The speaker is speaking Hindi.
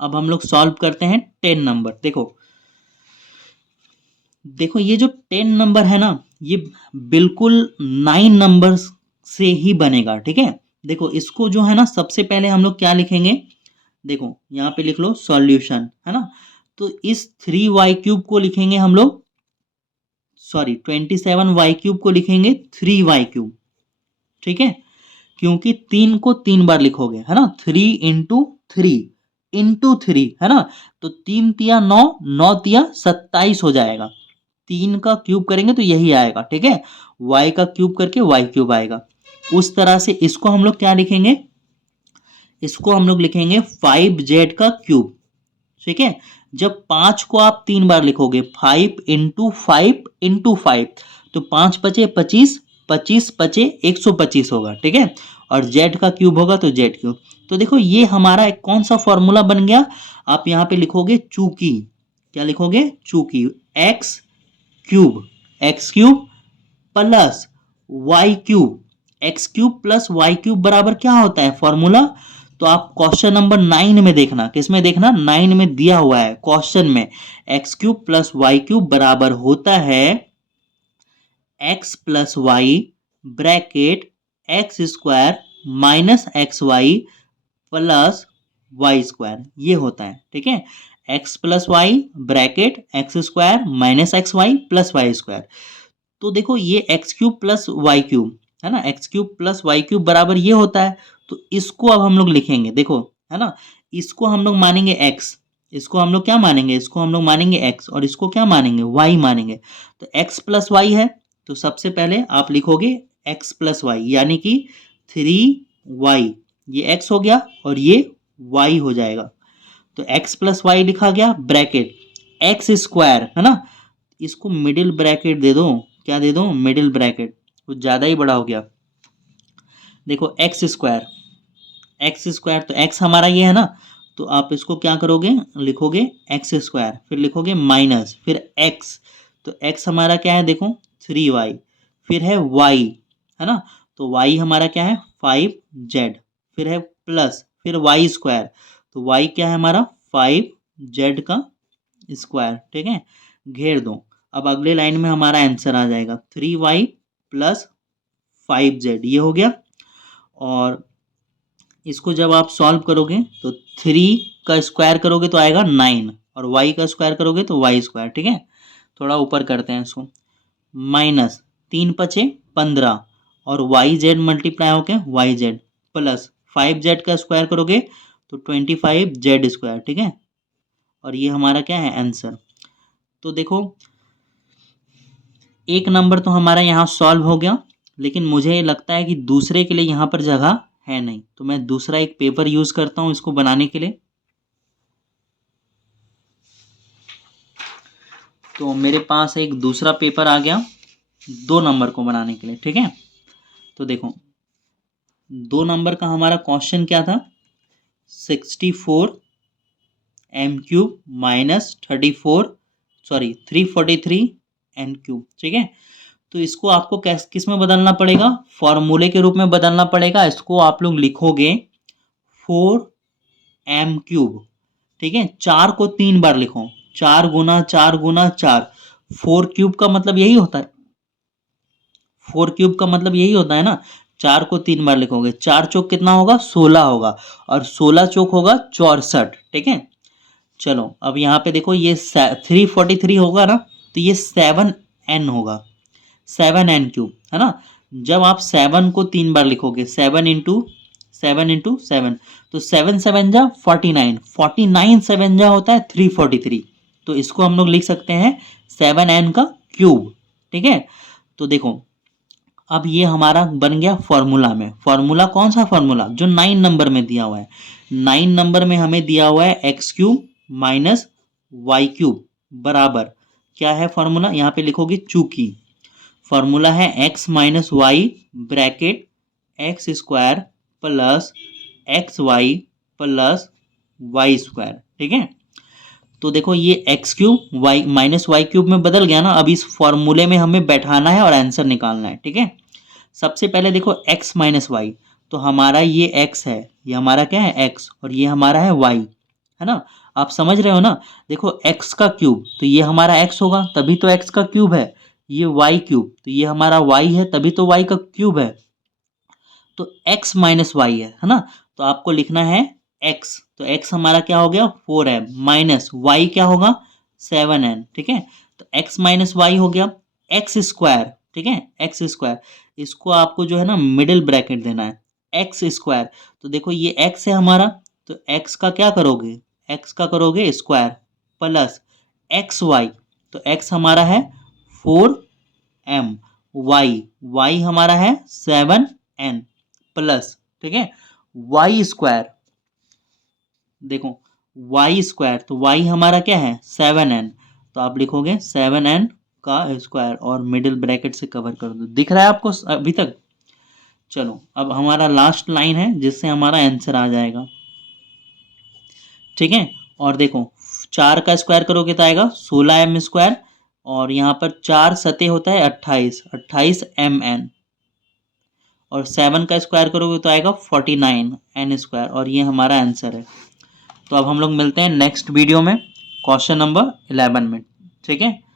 अब हम लोग सॉल्व करते हैं 10 नंबर। देखो देखो ये जो 10 नंबर है ना, ये बिल्कुल 9 नंबर से ही बनेगा, ठीक है। देखो इसको जो है ना, सबसे पहले हम लोग क्या लिखेंगे, देखो यहाँ पे लिख लो सॉल्यूशन, है ना। तो इस 3y³ को लिखेंगे हम लोग, सॉरी 27y³ को लिखेंगे 3y³, ठीक है। क्योंकि 3 को 3 बार लिखोगे, है ना, 3 × 3 है ना। तो 3 तिया 9, 9 तिया 27 हो जाएगा। 3 का क्यूब करेंगे तो यही आएगा, ठीक है। y का क्यूब करके y³ आएगा। उस तरह से इसको हम लोग क्या लिखेंगे, इसको हम लोग लिखेंगे 5z का क्यूब, ठीक है। जब 5 को आप 3 बार लिखोगे, 5 × 5 × 5, तो 5 पचे 25, 25 पचे 125 होगा, ठीक है। और z का क्यूब होगा तो z³। तो देखो ये हमारा एक कौन सा फॉर्मूला बन गया, आप यहाँ पे लिखोगे चूंकि, क्या लिखोगे, चूंकि x³ plus y³ x³ plus y³ बराबर क्या होता है फॉर्मूला। तो आप क्वेश्चन नंबर 9 में देखना, किसमें देखना, 9 में दिया हुआ है क्वेश्चन में, x³ प्लस y³ बराबर होता है x plus Y bracket x² minus XY plus y², ये होता है, ठीक है। x plus Y bracket x² minus XY plus y²। तो देखो ये x³ प्लस y³ है ना, x³ प्लस y³ बराबर ये होता है। तो इसको अब हम लोग लिखेंगे, देखो है ना, इसको हम लोग मानेंगे x, इसको हम लोग क्या मानेंगे, इसको हम लोग मानेंगे x, और इसको क्या मानेंगे, y मानेंगे। तो x प्लस वाई है, तो सबसे पहले आप लिखोगे x प्लस वाई, यानी कि 3y, ये x हो गया और ये y हो जाएगा। तो x प्लस वाई लिखा गया, ब्रैकेट x², है ना, इसको मिडिल ब्रैकेट दे दो, क्या दे दो, मिडिल ब्रैकेट, कुछ ज़्यादा ही बड़ा हो गया। देखो x², तो x हमारा ये है ना, तो आप इसको क्या करोगे, लिखोगे x², फिर लिखोगे माइनस, फिर x, तो x हमारा क्या है, देखो 3y, फिर है y, है ना, तो y हमारा क्या है 5z, फिर है प्लस, फिर y², तो y क्या है हमारा 5z का स्क्वायर, ठीक है, घेर दो। अब अगले लाइन में हमारा आंसर आ जाएगा 3y प्लस 5z, ये हो गया। और इसको जब आप सॉल्व करोगे तो 3 का स्क्वायर करोगे तो आएगा 9, और y का स्क्वायर करोगे तो y², ठीक है। थोड़ा ऊपर करते हैं इसको, माइनस 3 पचे 15, और yz मल्टीप्लाई होके yz प्लस 5z का स्क्वायर करोगे तो 25z², ठीक है। और ये हमारा क्या है आंसर। तो देखो एक नंबर तो हमारा यहाँ सॉल्व हो गया, लेकिन मुझे लगता है कि दूसरे के लिए यहाँ पर जगह है नहीं, तो मैं दूसरा एक पेपर यूज करता हूँ इसको बनाने के लिए। तो मेरे पास एक दूसरा पेपर आ गया 2 नंबर को बनाने के लिए, ठीक है। तो देखो 2 नंबर का हमारा क्वेश्चन क्या था, 64 m³ माइनस 343 n³, ठीक है। तो इसको आपको किस में बदलना पड़ेगा, फॉर्मूले के रूप में बदलना पड़ेगा। इसको आप लोग लिखोगे 4m³, ठीक है। 4 को 3 बार लिखो, 4 गुना 4 गुना 4, 4³ का मतलब यही होता है, 4³ का मतलब यही होता है ना। 4 को 3 बार लिखोगे, 4 चौक कितना होगा 16 होगा, और 16 चौक होगा 64, ठीक है। चलो अब यहाँ पे देखो ये 343 होगा ना, तो ये 7n होगा, 7n³, है ना। जब आप 7 को 3 बार लिखोगे, 7 × 7, तो 7 7 जा 49, 49 7 जा होता है 343, तो इसको हम लोग लिख सकते हैं 7n³, ठीक है। तो देखो अब ये हमारा बन गया फॉर्मूला में, फॉर्मूला कौन सा फॉर्मूला, जो 9 नंबर में दिया हुआ है। 9 नंबर में हमें दिया हुआ है x³ माइनस y³ बराबर क्या है फॉर्मूला, यहाँ पे लिखोगे चूंकि, फॉर्मूला है x minus Y bracket x² plus XY plus y², ठीक है। तो देखो ये x³ y माइनस y³ में बदल गया ना। अब इस फॉर्मूले में हमें बैठाना है और आंसर निकालना है, ठीक है। सबसे पहले देखो x माइनस वाई, तो हमारा ये x है, ये हमारा क्या है x, और ये हमारा है y, है ना। आप समझ रहे हो ना। देखो x का क्यूब तो ये हमारा x होगा, तभी तो x का क्यूब है। ये y क्यूब तो ये हमारा y है, तभी तो y का क्यूब है। तो x माइनस वाई है ना। तो आपको लिखना है x, तो x हमारा क्या हो गया 4m, माइनस y क्या होगा 7n, ठीक है। तो x माइनस वाई हो गया एक्स स्क्वायर, ठीक है, एक्स स्क्वायर। इसको आपको जो है ना मिडिल ब्रैकेट देना है, एक्स स्क्वायर। तो देखो ये x है हमारा, तो x का क्या करोगे, x का करोगे स्क्वायर प्लस एक्स वाई, तो x हमारा है 4m, y हमारा है 7n प्लस, ठीक है, वाई स्क्वायर। देखो वाई स्क्वायर, तो वाई हमारा क्या है 7n, तो आप लिखोगे 7n का स्क्वायर और मिडिल ब्रैकेट से कवर कर दो। दिख रहा है आपको अभी तक। चलो अब हमारा लास्ट लाइन है जिससे हमारा आंसर आ जाएगा, ठीक है। और देखो 4 का स्क्वायर करोगे तो आएगा 16m स्क्वायर, और यहाँ पर 4 सते होता है 28, 28mn, और 7 का स्क्वायर करोगे तो आएगा 49n स्क्वायर, और ये हमारा आंसर है। तो अब हम लोग मिलते हैं नेक्स्ट वीडियो में क्वेश्चन नंबर 11 में, ठीक है।